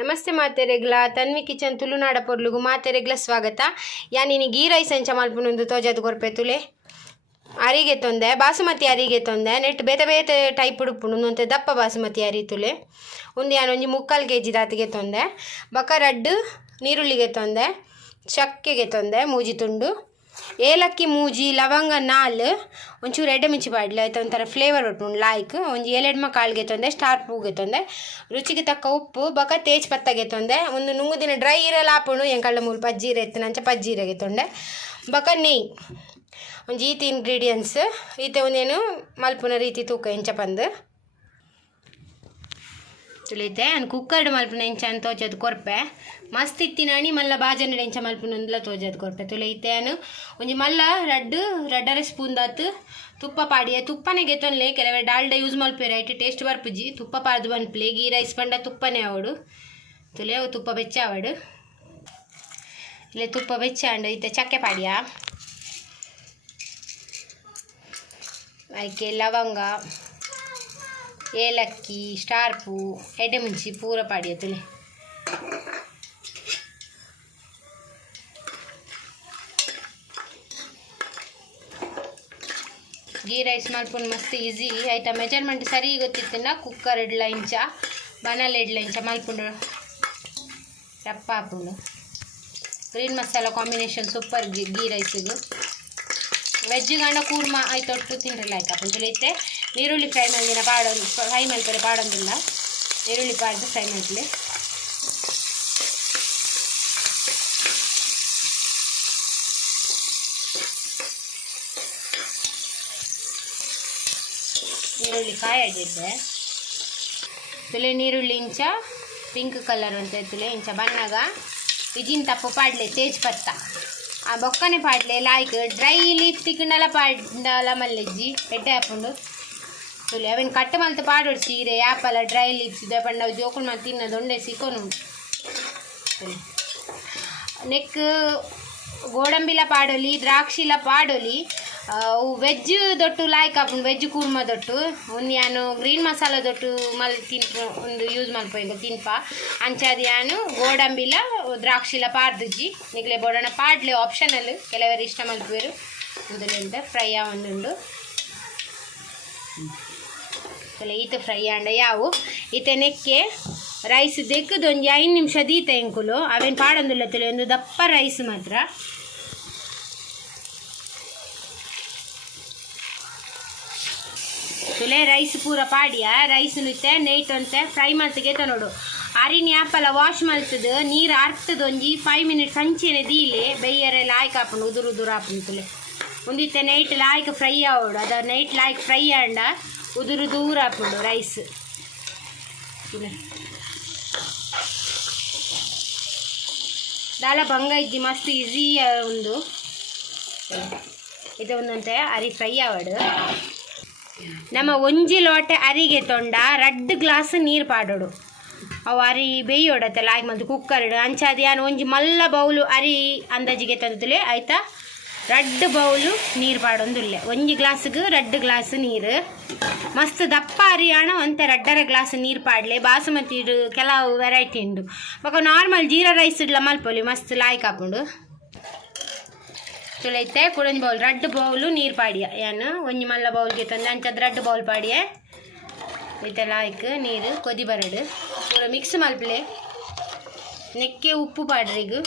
ನಮಸ್ತೆ ಮಾತೆರೆಗ್ಲ ತನ್ವಿ ಕಿಚನ್ ತುಳುನಾಡ ಪೊರ್ಲುಗು ಮಾತೆರೆಗ್ಲ ಸ್ವಾಗತ. ಯಾನಿನಿ ಗೀ ರೈಸ್ ಎಂಚ ಮಲ್ಪುನೊಂದು ತೋಜದು ಕೊರ್ಪೆ ತುಲೆ ಅರಿಗೆ ತೊಂದೆ ಬಾಸುಮತಿ ಅರಿಗೆ ತೊಂದೆ ನೆಟ್ ಬೇತೆ ಬೇತೆ ಟೈಪ್ ಉಡುಪುಂಡು ಒಂತೆ ದಪ್ಪ ಬಾಸುಮತಿ ಅರಿ ತುಲೆ ಉಂದು ಯಾನು ಒಂಜಿ 3/4 kg ದಾತಿಗೆ ತೊಂದೆ ಬಕ ರಡ್ಡು ನೀರುಳ್ಳಿಗೆ ತೊಂದೆ ಚಕ್ಕೆಗೆ ತೊಂದೆ ಮೂಜಿ ತುಂಡು ಏಲಕ್ಕಿ ಮೂಜಿ ಲವಂಗ 4 ಒಂಚೂರು ಎಡ್ಡೆ ಮಿಂಚಿ ಪಾಡ್ಲಿ ಆಯ್ತು ಒಂಥರ ಫ್ಲೇವರ್ ಉಂಟು ಲಾಯ್ಕ್ ಒಂಜಿ 7 ಕಾಳಿಗೆ ತೊಂದೆ ಸ್ಟಾರ್ ಪೂಗೆ ತೊಂದೆ ರುಚಿಗೆ ತಕ್ಕ ಉಪ್ಪು ಬಕ ತೇಜ್ ಪತ್ತಗೆ ತೊಂದೆ ಒಂದು ನುಂಗು ದಿನ ಡ್ರೈ ಇರಲ್ಲ ಆಪುಂಡು ಎಂಕಳ್ಳ ಮೂರು ಪಜ್ಜೀರೆ ಎತ್ತಿನಂಚ ಪಜ್ಜೀರೆಗೆ ತೊಂದೆ ಬಕ ನೆಯ್ ಒಂಜಿ ಈತಿ ಇಂಗ್ರೀಡಿಯೆಂಟ್ಸ್ ಈತೆ ಒಂದೇನು ಮಲ್ಪುನ ರೀತಿ ತೂಕ ಎಂಚ ಪಂದು ತುಳಿತೆ ಅನ್ ಕುಕ್ಕರ್ಡ್ ಮಲ್ಪುನ ಎಂಚ ಅಂತ ತೋಜದು ಕೊರ್ಪೆ ಮಸ್ತ್ ಇತ್ತಿನಾಣಿ ಮಲ್ಲ ಬಾಜನ ಎಂಚ ಮಲ್ಪುನೊಂದುಲ ತೋಜದು ಕೊರ್ಪೆ ತುಳಿತೆ ಅನು ಒಂಜಿ ಮಲ್ಲ ರಡ್ಡರೆ ಸ್ಪೂನ್ ದಾತು ತುಪ್ಪ ಪಾಡಿಯ ತುಪ್ಪನೆ ಗೆತ್ತೊನ್ಲೆ ಕೆಲವೇ ಡಾಲ್ಡ ಯೂಸ್ ಮಲ್ಪೇರೆ ಐಟು ಟೇಸ್ಟ್ ಬರ್ಪುಜಿ ತುಪ್ಪ ಪಾರ್ದು ಬನ್ಪ್ಲೆ ಗೀ ರೈಸ್ ಪಂಡ ತುಪ್ಪನೇ ಅವಡು ತುಲೆ ಅವು ತುಪ್ಪ ಬೆಚ್ಚ ಅವಡು ಇಲ್ಲೇ ತುಪ್ಪ ಬೆಚ್ಚ ಅಂಡು ಇತ್ತೆ ಚಕ್ಕೆ ಪಾಡಿಯ ಆಯ್ಕೆ ಲವಂಗ ಏಲಕ್ಕಿ ಸ್ಟಾರ್ ಪೂ ಎಡೆ ಮುಂಚಿ ಪೂರ ಪಾಡಿಯ ತುಲೆ ಗೀ ರೈಸ್ ಮಲ್ಪುಂಡು ಮಸ್ತ್ ಈಸಿ ಆಯ್ತಾ ಮೆಜರ್ಮೆಂಟ್ ಸರಿ ಗೊತ್ತಿತ್ತಿನ ಕುಕ್ಕರ್ ಇಡ್ಲ ಇಂಚ ಬನಲ್ ಇಡ್ಲ ಇಂಚ ಮಲ್ಪುಂಡು ರಪ್ಪ ಹಾಪುಂಡು green masala combination super ghee ರೈಸಿಗೆ ವೆಜ್ ಗಂಡ ಕೂರ್ಮ ಆಯ್ತೊಟ್ಟು ತಿಂಡ್ರಲ್ಲ ಆಯ್ತು ಹಾಪುಂಡು ಐತೆ ನೀರುಳ್ಳಿ ಫ್ರೈ ಮಲ್ದಿನ ಫ್ರೈ ಮಲ್ಪರೆ ಪಾಡೊಂದಿಲ್ಲ ನೀರುಳ್ಳಿ ಪಾಡ್ದು ಫ್ರೈ ಮಲ್ಪಲೆ ನೀರುಳ್ಳಿ ಕಾಯಡಿದ್ದೆ ತುಲೆ ನೀರುಳ್ಳಿ ಇಂಚ ಪಿಂಕ್ ಕಲರ್ ಅಂತ ತುಲೆ ಇಂಚ ಬಣ್ಣಗ ಇಜಿನ್ ತಪ್ಪು ಪಾಡ್ಲೆ ತೇಜ್ ಪತ್ತ ಆ ಬೊಕ್ಕನೆ ಪಾಡ್ಲೆ ಲಾಯ್ಕ್ ಡ್ರೈ ಲೀಫ್ ತಿಕ್ಕಂಡಲ ಪಾಡ್ಲ ಮಲ್ಲೆಜ್ಜಿ ಎಡ್ಡೆ ಹಾಪುಂಡು ತುಲೆ ಅವೇನು ಕಟ್ಟು ಮಲ್ತು ಪಾಡೋಡು ಸೀರೆ ಆ್ಯಪಲ್ಲ ಡ್ರೈ ಲೀವ್ಸ್ ಇದೆ ಪಂಡ ಜೋಕುಳು ಮತ್ತು ತಿನ್ನೋದು ಒಂಡೆ ಸಿಕ್ಕೋನು ನೆಕ್ ಗೋಡಂಬಿಲ ಪಾಡೋಲಿ ದ್ರಾಕ್ಷಿಲ ಪಾಡೋಲಿ ವೆಜ್ ದೊಟ್ಟು ಲಾಯ್ಕ್ ಹಾಪುಂಡು ವೆಜ್ ಕೂರ್ಮ ದೊಟ್ಟು ಒಂದು ಯಾನು ಗ್ರೀನ್ ಮಸಾಲ ದೊಟ್ಟು ತಿನ್ಪ ಒಂದು ಯೂಸ್ ಮಲ್ಪೋಯ್ದು ತಿನ್ಪ ಅಂಚಾದ ಯಾನು ಗೋಡಂಬಿಲ ದ್ರಾಕ್ಷಿಲ ಪಾಡ್ದುಜ್ಜಿ ನಿಗ್ಲೆ ಬೋಡೋಣ ಪಾಡ್ಲೆ ಆಪ್ಷನಲ್ ಕೆಲವರು ಇಷ್ಟ ಮಲ್ಪೇರು ಮೊದಲಿಂದ ಫ್ರೈ ಒಂದುಂಡು ಈತ ಫ್ರೈ ಅಂಡ ಯಾವು ಈತ ನೆಕ್ಕೆ ರೈಸ್ ದೆಕ್ಕದು ಒಂದು 5 ನಿಮಿಷ ದೀತ ಎಂಕುಲು ಅವೇನು ಪಾಡೊಂದಿಲ್ಲ ತುಲೆ ಒಂದು ದಪ್ಪ ರೈಸ್ ಮಾತ್ರ ತುಲೆ ರೈಸ್ ಪೂರ ಪಾಡಿಯ ರೈಸ್ ನಿತ್ತೆ ನೈಟ್ ಅಂತೆ ಫ್ರೈ ಮಲ್ತಿಗೆ ನೋಡು ಅರಿನಿ ಆಪಲ್ಲ ವಾಶ್ ಮಲ್ತದು ನೀರು ಆರ್ತದ ಒಂಜಿ 5 ಮಿನಿಟ್ಸ್ ಹಂಚೆನೆ ದೀಲೆ ಬೆಯ್ಯರೆ ಲಾಯ್ಕ್ ಹಾಪುಂಡು ಉದುರು ಹಾಪುಂಡು ತುಲೆ ಒಂದಿತ್ತೆ ನೈಟ್ ಲಾಯ್ಕ್ ಫ್ರೈ ಆವಡು ಅದ ನೈಟ್ ಲಾಯ್ಕ್ ಫ್ರೈ ಆಂಡ ಉದುರು ದೂರ ಹಾಪುಂಡು ರೈಸ್ ದಾಲ ಬಂಗ ಇದ್ದಿ ಮಸ್ತ್ ಈಸಿ ಉಂದು ಇದು ಒಂದಂತೆ ಅರಿ ಫ್ರೈ ಆವಡು ನಮ್ಮ ಒಂಜಿ ಲೋಟೆ ಅರಿಗೆ ತೊಂಡ 2 ಗ್ಲಾಸ್ ನೀರು ಪಾಡೋಡು ಅವು ಅರಿ ಬೇಯೋಡತ್ತೆ ಲಾಯ್ಕ್ ಮತ್ತು ಕುಕ್ಕರ್ಡು ಅಂಚಾದ ಯಾನು ಒಂಜಿ ಮಲ್ಲ ಬೌಲು ಅರಿ ಅಂದಾಜಿಗೆ ತಂದುಲೆ ಆಯ್ತಾ 2 ಬೌಲು ನೀರು ಪಾಡೊಂದುಲ್ಲೆ ಒಂಜಿ ಗ್ಲಾಸ್ಗೆ 2 ಗ್ಲಾಸ್ ನೀರು ಮಸ್ತ್ ದಪ್ಪ ಅರಿಯಾಣ ಒಂತೆ 2.5 ಗ್ಲಾಸ್ ನೀರು ಪಾಡ್ಲೆ ಬಾಸುಮತಿ ಕೆಲವು ವೆರೈಟಿ ಉಂಡು ಬೊಕ ನಾರ್ಮಲ್ ಜೀರಾ ರೈಸ್ ಇಡ್ಲ ಮಲ್ಪೊಲಿ ಮಸ್ತ್ ಲಾಯ್ಕ್ ಹಾಪುಂಡು ಚಲೈತೆ ಕುಡೊಂಜಿ ಬೌಲ್ 2 ಬೌಲು ನೀರು ಪಾಡಿಯ ಏನು ಒಂಜಿ ಮಲ್ಲ ಬೌಲ್ಗೆ ತಂದು ಅಂಚದ 2 ಬೌಲ್ ಪಾಡಿಯ ಐತೆ ಲಾಯ್ಕ್ ನೀರು ಕೊದಿ ಬರಡು ಪೂರ ಮಿಕ್ಸ್ ಮಲ್ಪಲೆ ನೆಕ್ಕೆ ಉಪ್ಪು ಪಾಡ್ರಿಗು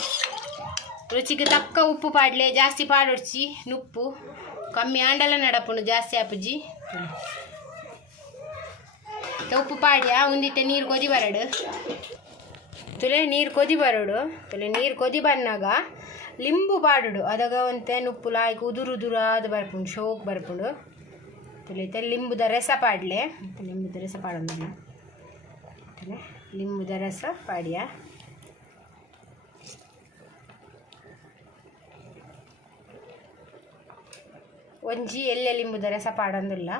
ರುಚಿಗೆ ತಕ್ಕ ಉಪ್ಪು ಪಾಡ್ಲೆ ಜಾಸ್ತಿ ಪಾಡೊಡ್ಸಿ ನುಪ್ಪು ಕಮ್ಮಿ ಆಂಡಲ ನಡಪುಂಡು ಜಾಸ್ತಿ ಆಪುಜಿ ಉಪ್ಪು ಪಾಡ್ಯ ಒಂದಿಟ್ಟೆ ನೀರು ಕೊದಿ ಬರಡು ತುಲೆ ನೀರು ಕೊದಿ ಬರೋಡು ತುಲೆ ನೀರು ಕೊದಿ ಬಂದಾಗ ಲಿಂಬು ಪಾಡುಡು ಅದಾಗ ಒಂತೆ ನುಪ್ಪು ಲಾಯ್ಕ್ ಉದುರಾದ ಬರ್ಪುಂಡು ಶೋಕ್ ಬರ್ಪುಂಡು ತುಳಿತೆ ಲಿಂಬುದ ರಸ ಪಾಡ್ಲೆ ಲಿಂಬುದ ರಸ ಪಾಡೋದಿಲ್ಲ ತುಲೆ ಲಿಂಬುದ ರಸ ಪಾಡ್ಯ ಒಂಜಿ ಎಲ್ಲೆ ಲಿಂಬುದ ರಸ ಪಾಡೊಂದಿಲ್ಲ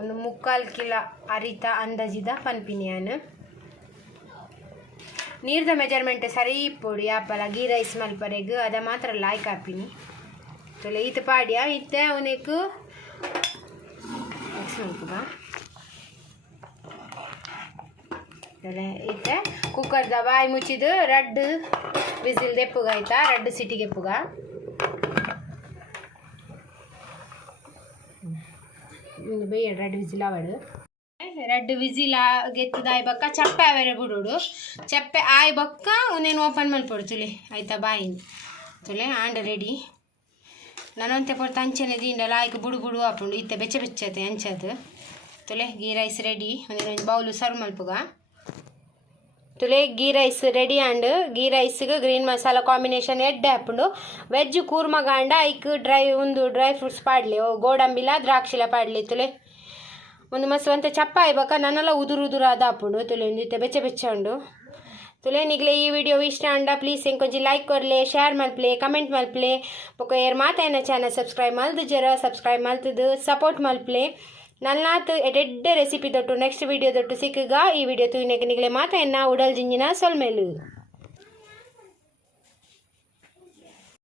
ಒಂದು 3/4 ಕಿಲೋ ಅರಿತ ಅಂದಾಜಿದ ಪನ್ಪಿನಿಯಾನು ನೀರ್ದ ಮೆಜರ್ಮೆಂಟ್ ಸರಿ ಇಪ್ಪೊಡು ಯಾಪಲ ಗೀ ರೈಸ್ ಮಲ್ಪರೆಗ್ ಅದ ಮಾತ್ರ ಲಾಯ್ಕ್ ಹಾಪಿನಿ ತುಲೆ ಈತ ಪಾಡ್ಯ ಇತ್ತೆ ಅವನಿಗೆ ಮಿಕ್ಸ್ ಮಲ್ಪುಗ ಇತ್ತೆ ಕುಕ್ಕರ್ದ ಬಾಯಿ ಮುಚ್ಚಿದು 2 ವಿಸಿಲ್ ದೆಪ್ಪುಗ ಆಯ್ತಾ 2 ಸಿಟಿಗೆ ಎಪ್ಪುಗ ಬೇಯ 2 ವಿಸಿಲ್ ಆವಡು 2 ವಿಸಿಲ್ ಗೆತ್ತದ ಆಯ್ ಬಕ್ಕ ಚಪ್ಪೆ ಆವೇರೆ ಬಿಡೋಡು ಚಪ್ಪೆ ಆಯ್ ಬಕ್ಕ ಒಂದೇನು ಓಪನ್ ಮಲ್ಪಡು ತುಲೆ ಆಯ್ತಾ ಬಾಯಿನ ತುಲೆ ಆಂಡ ರೆಡಿ ನಾನೊಂತೆ ಕೊಡ್ತಾ ಅಂಚನೆ ದಿಂಡಲ್ಲ ಆಯ್ಕೆ ಬುಡು ಬುಡು ಹಾಕೊಂಡು ಇತ್ತೆ ಬೆಚ್ಚ ಬೆಚ್ಚತೆ ಅಂಚದು ತುಲೆ ಗೀ ರೈಸ್ ರೆಡಿ ಒಂದು ಬೌಲು ಸರ್ವ್ ಮಲ್ಪುಗ ತುಲೆ ghee rice ready and ghee ರೈಸ್ಗೆ ಗ್ರೀನ್ ಮಸಾಲ ಕಾಂಬಿನೇಷನ್ ಎಡ್ಡೆ ಹಾಕೊಂಡು ವೆಜ್ ಕೂರ್ಮ ಗಾಂಡ ಐಕ್ ಡ್ರೈ ಫ್ರೂಟ್ಸ್ ಪಾಡ್ಲಿ ಗೋಡಂಬಿಲ ದ್ರಾಕ್ಷಿಲ ಪಾಡ್ಲಿ ತುಲೆ ಒಂದು ಮಸ್ತ್ ಒಂತೆ ಚಪ್ಪ ಆಯ್ಬಕ್ಕ ನನ್ನೆಲ್ಲ ಉದುರಾದ ಹಾಕೊಂಡು ತುಲೆ ಒಂದಿತ್ತೆ ಬೆಚ್ಚ ಬೆಚ್ಚ ಉಂಡು ತುಲೆ ನಿಗ್ಲೆ ಈ ವಿಡಿಯೋ ಇಷ್ಟ ಅಂಡ ಪ್ಲೀಸ್ ಎಂಕೊಂಚಿ ಲೈಕ್ ಕೊರ್ಲೆ ಶೇರ್ ಮಲ್ಪ್ಲೆ ಕಮೆಂಟ್ ಮಲ್ಪ್ಲೆ ಬೊಕ ಏರ್ ಮಾತಾಯಿನ ಚಾನಲ್ ಸಬ್ಸ್ಕ್ರೈಬ್ ಮಲ್ದು ಜರ ಸಬ್ಸ್ಕ್ರೈಬ್ ಮಲ್ತದು ಸಪೋರ್ಟ್ ಮಲ್ಪ್ಲೆ ನಲ್ಲಾತು ಎಡೆಡ್ಡೆ ರೆಸಿಪಿ ದೊಟ್ಟು ನೆಕ್ಸ್ಟ್ ವಿಡಿಯೋ ದೊಟ್ಟು ಸಿಕ್ಕಗ ಈ ವಿಡಿಯೋ ತೂಯಿನಕ್ಕೆ ನಿಗ್ಲೆ ಮಾತಾಯನ್ನ ಉಡಲ್ ಜಿಂಜಿನ ಸೊಲ್ಮೇಲು